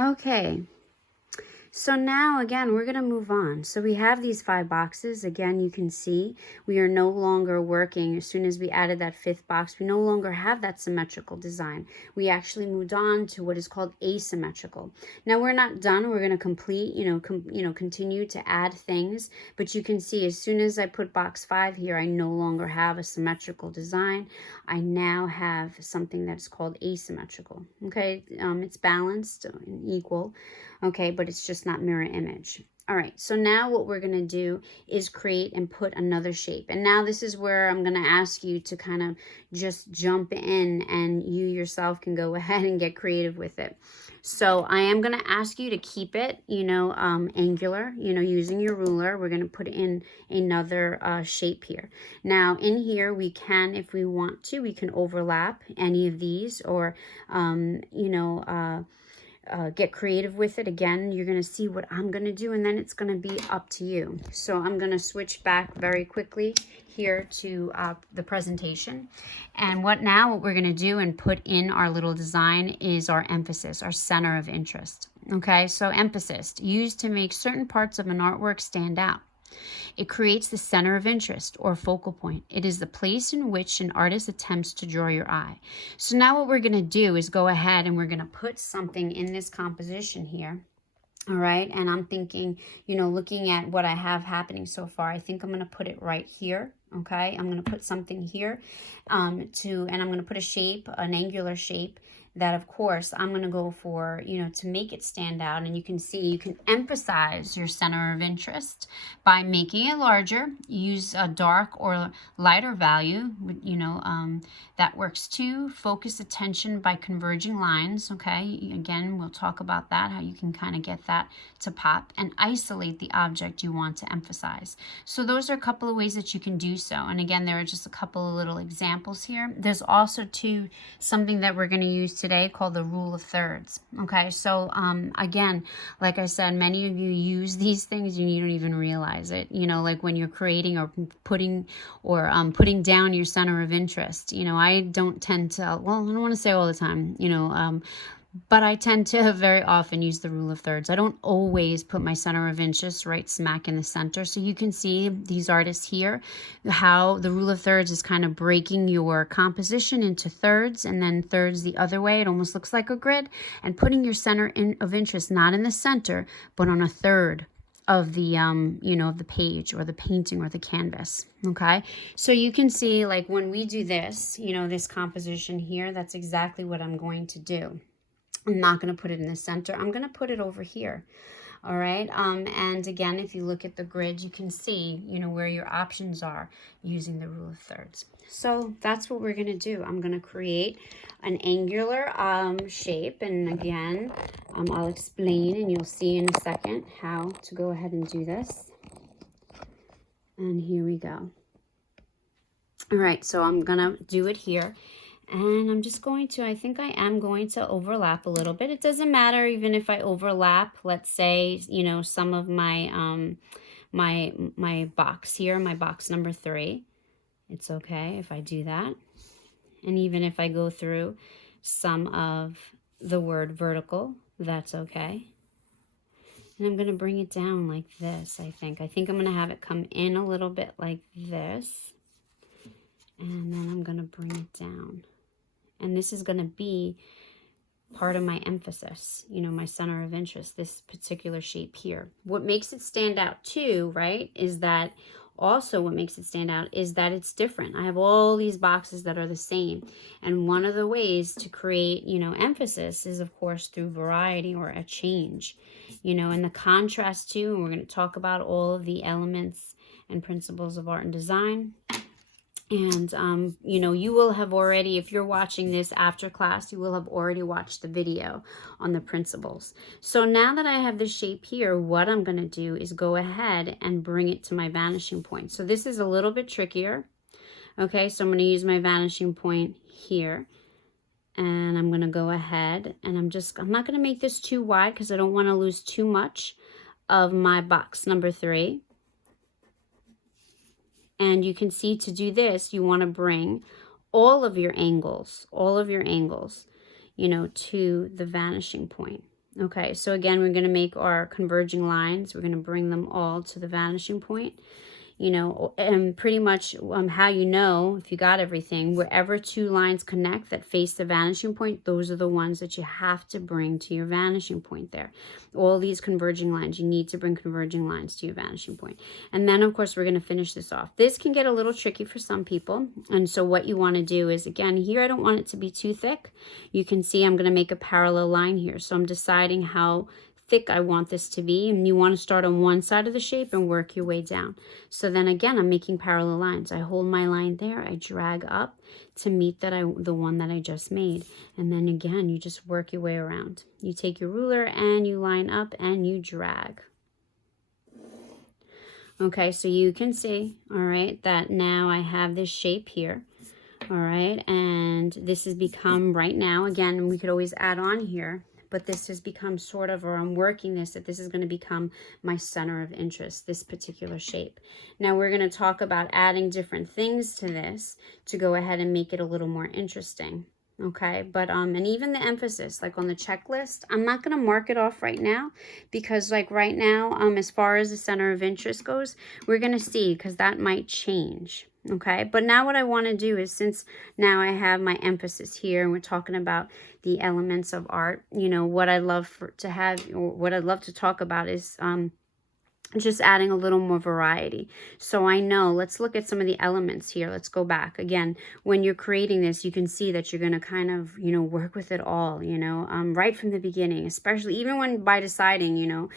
Okay. So now, again, we're going to move on. So we have these 5 boxes. Again, you can see we are no longer working. As soon as we added that 5th box, we no longer have that symmetrical design. We actually moved on to what is called asymmetrical. Now, we're not done. We're going to complete, continue to add things. But you can see as soon as I put box 5 here, I no longer have a symmetrical design. I now have something that's called asymmetrical. Okay, it's balanced and equal. Okay, but it's just not mirror image. All right, so now what we're going to do is create and put another shape. And now this is where I'm going to ask you to kind of just jump in, and you yourself can go ahead and get creative with it. So I am going to ask you to keep it, angular, using your ruler. We're going to put in another shape here. Now in here, we can, if we want to, we can overlap any of these, or, get creative with it. Again, you're going to see what I'm going to do, and then it's going to be up to you. So I'm going to switch back very quickly here to the presentation. And what we're going to do and put in our little design is our emphasis, our center of interest. Okay, so emphasis, used to make certain parts of an artwork stand out. It creates the center of interest or focal point. It is the place in which an artist attempts to draw your eye. So now what we're going to do is go ahead and we're going to put something in this composition here. All right. And I'm thinking, looking at what I have happening so far, I think I'm going to put it right here. Okay. I'm going to put something here and I'm going to put a shape, an angular shape, that of course I'm going to go for, to make it stand out. And you can see, you can emphasize your center of interest by making it larger. Use a dark or lighter value, that works too. Focus attention by converging lines. Okay, again, we'll talk about that, how you can kind of get that to pop, and isolate the object you want to emphasize. So those are a couple of ways that you can do so. And again, there are just a couple of little examples here. There's also something that we're going to use today called the rule of thirds. Okay, so again, like I said, many of you use these things and you don't even realize it. Like when you're creating or putting down your center of interest. I don't tend to, well, I don't want to say all the time, but I tend to very often use the rule of thirds. I don't always put my center of interest right smack in the center. So you can see these artists here, how the rule of thirds is kind of breaking your composition into thirds and then thirds the other way. It almost looks like a grid, and putting your center of interest not in the center, but on a third of the of the page or the painting or the canvas. Okay, so you can see, like when we do this, this composition here, that's exactly what I'm going to do. I'm not going to put it in the center. I'm going to put it over here. All right. And again, if you look at the grid, you can see, where your options are using the rule of thirds. So that's what we're going to do. I'm going to create an angular shape. And again, I'll explain, and you'll see in a second how to go ahead and do this. And here we go. All right. So I'm going to do it here. And I'm just going to, I think I am going to overlap a little bit. It doesn't matter even if I overlap, let's say, some of my, my box here, my box number 3. It's okay if I do that. And even if I go through some of the word vertical, that's okay. And I'm going to bring it down like this, I think. I think I'm going to have it come in a little bit like this. And then I'm going to bring it down. And this is going to be part of my emphasis, my center of interest, this particular shape here. What makes it stand out too, right, is that also what makes it stand out is that it's different. I have all these boxes that are the same. And one of the ways to create, emphasis is, of course, through variety or a change, and the contrast too. And we're going to talk about all of the elements and principles of art and design. And, you will have already, if you're watching this after class, you will have already watched the video on the principles. So now that I have the shape here, what I'm going to do is go ahead and bring it to my vanishing point. So this is a little bit trickier. Okay, so I'm going to use my vanishing point here. And I'm going to go ahead and I'm not going to make this too wide because I don't want to lose too much of my box number 3. And you can see, to do this, you want to bring all of your angles, to the vanishing point. Okay, so again, we're going to make our converging lines. We're going to bring them all to the vanishing point. You know, and pretty much how you know if you got everything, wherever two lines connect that face the vanishing point, those are the ones that you have to bring to your vanishing point there. All these converging lines, you need to bring converging lines to your vanishing point. And then, of course, we're going to finish this off. This can get a little tricky for some people. And so what you want to do is, again, here I don't want it to be too thick. You can see I'm going to make a parallel line here. So I'm deciding how thick I want this to be, and you want to start on one side of the shape and work your way down. So then again, I'm making parallel lines. I hold my line there, I drag up to meet the one that I just made, and then again you just work your way around. You take your ruler and you line up and you drag. Okay, so you can see, all right, that now I have this shape here. All right, and this has become right now, again, we could always add on here, but this has become sort of, or I'm working this, that this is going to become my center of interest, this particular shape. Now we're going to talk about adding different things to this to go ahead and make it a little more interesting. Okay, but and even the emphasis, like on the checklist, I'm not going to mark it off right now, because like right now, as far as the center of interest goes, we're going to see, because that might change. Okay, but now what I want to do is, since now I have my emphasis here and we're talking about the elements of art, you know, what I love to have, or what I'd love to talk about is just adding a little more variety. So I know, let's look at some of the elements here. Let's go back. Again, when you're creating this, you can see that you're going to kind of, you know, work with it all, you know, right from the beginning, especially even when by deciding, you know,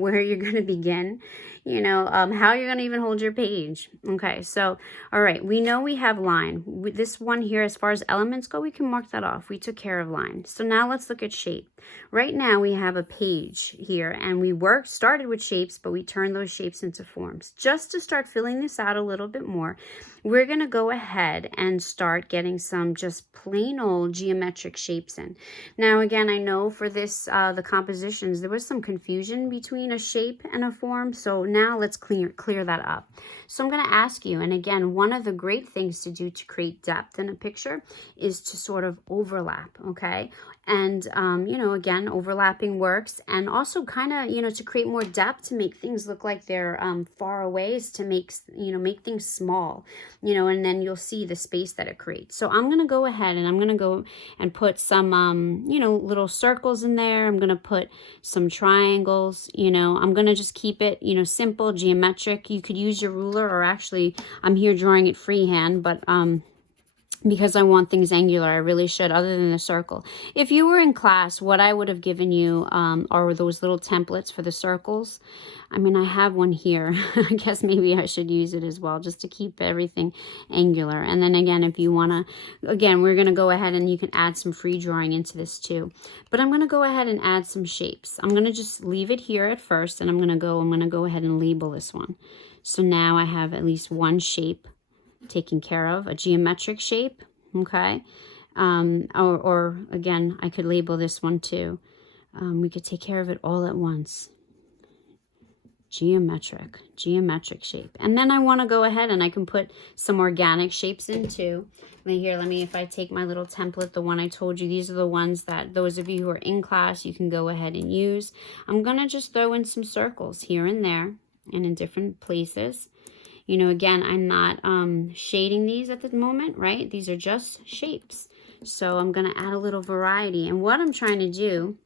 where you're going to begin, you know, how you're going to even hold your page. Okay, so, all right, we know we have line. This one here, as far as elements go, we can mark that off. We took care of line. So now let's look at shape. Right now we have a page here, and we started with shapes, but we turned those shapes into forms. Just to start filling this out a little bit more, we're going to go ahead and start getting some just plain old geometric shapes in. Now, again, I know for this, the compositions, there was some confusion between a shape and a form. So now let's clear that up. So I'm going to ask you, and again, one of the great things to do to create depth in a picture is to sort of overlap, okay? And, you know, again, overlapping works, and also kind of, you know, to create more depth, to make things look like they're far away, is to make, you know, make things small, you know, and then you'll see the space that it creates. So I'm going to go ahead and I'm going to go and put some, you know, little circles in there. I'm going to put some triangles, you know, I'm going to just keep it, you know, simple, geometric. You could use your ruler, or actually I'm here drawing it freehand, but, because I want things angular, I really should, other than the circle. If you were in class, what I would have given you are those little templates for the circles. I mean, I have one here. I guess maybe I should use it as well, just to keep everything angular. And then again, if you want to, again, we're going to go ahead and you can add some free drawing into this too. But I'm going to go ahead and add some shapes. I'm going to just leave it here at first, and I'm going to go ahead and label this one. So now I have at least one shape taken care of, a geometric shape, okay? Or again, I could label this one too. We could take care of it all at once. Geometric shape. And then I want to go ahead and I can put some organic shapes in too. If I take my little template, the one I told you, these are the ones that those of you who are in class, you can go ahead and use. I'm going to just throw in some circles here and there and in different places. You know, again, I'm not shading these at the moment, right? These are just shapes. So I'm going to add a little variety. And what I'm trying to do,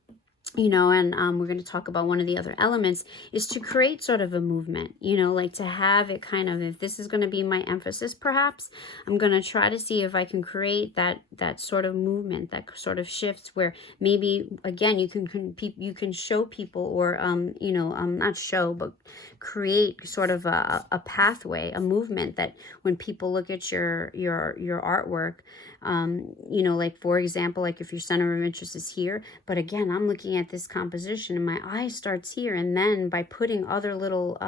you know, and we're going to talk about one of the other elements, is to create sort of a movement, you know, like to have it kind of, if this is going to be my emphasis, perhaps, I'm going to try to see if I can create that sort of movement, that sort of shifts where maybe, again, you can show people, or, you know, not show, but create sort of a pathway, a movement that when people look at your artwork, you know, like for example, like if your center of interest is here, but again, I'm looking at this composition and my eye starts here, and then by putting other little,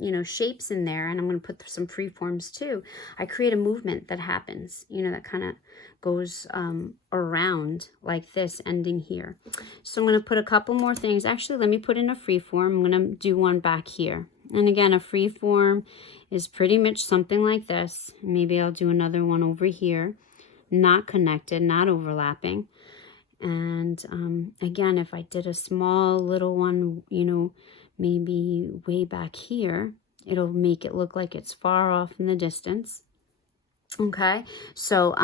you know, shapes in there, and I'm going to put some free forms too, I create a movement that happens, you know, that kind of goes around like this, ending here. So I'm going to put a couple more things. Actually, let me put in a free form. I'm going to do one back here. And again, a free form is pretty much something like this. Maybe I'll do another one over here. Not connected, not overlapping. And again, if I did a small little one, you know, maybe way back here, it'll make it look like it's far off in the distance. Okay, so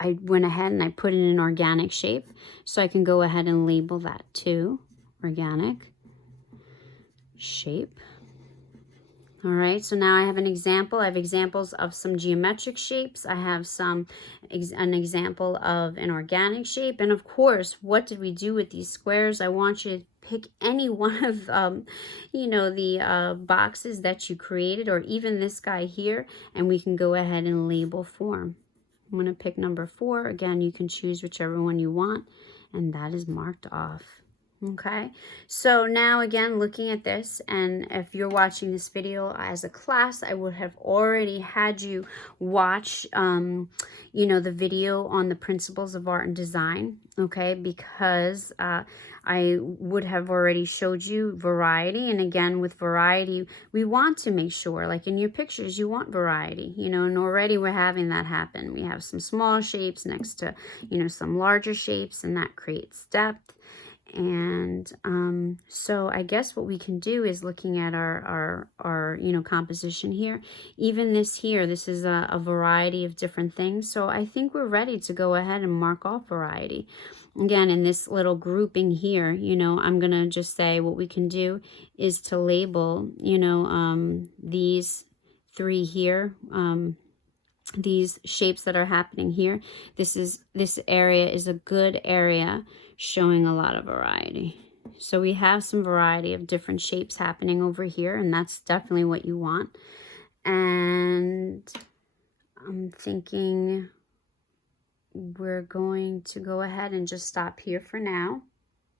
I went ahead and I put in an organic shape, so I can go ahead and label that too, organic shape. All right, so now I have an example. I have examples of some geometric shapes. I have an example of an organic shape. And of course, what did we do with these squares? I want you to pick any one of, you know, the boxes that you created, or even this guy here, and we can go ahead and label form. I'm going to pick number 4. Again, you can choose whichever one you want, and that is marked off. Okay, so now again, looking at this, and if you're watching this video as a class, I would have already had you watch, you know, the video on the principles of art and design, okay, because I would have already showed you variety. And again, with variety, we want to make sure, like in your pictures, you want variety, you know, and already we're having that happen. We have some small shapes next to, you know, some larger shapes, and that creates depth. And so I guess what we can do is, looking at our you know, composition here, even this here, this is a variety of different things. So I think we're ready to go ahead and mark off variety. Again, in this little grouping here, you know, I'm gonna just say what we can do is to label, you know, these 3 here, these shapes that are happening here. This area is a good area showing a lot of variety. So we have some variety of different shapes happening over here, and that's definitely what you want. And I'm thinking we're going to go ahead and just stop here for now.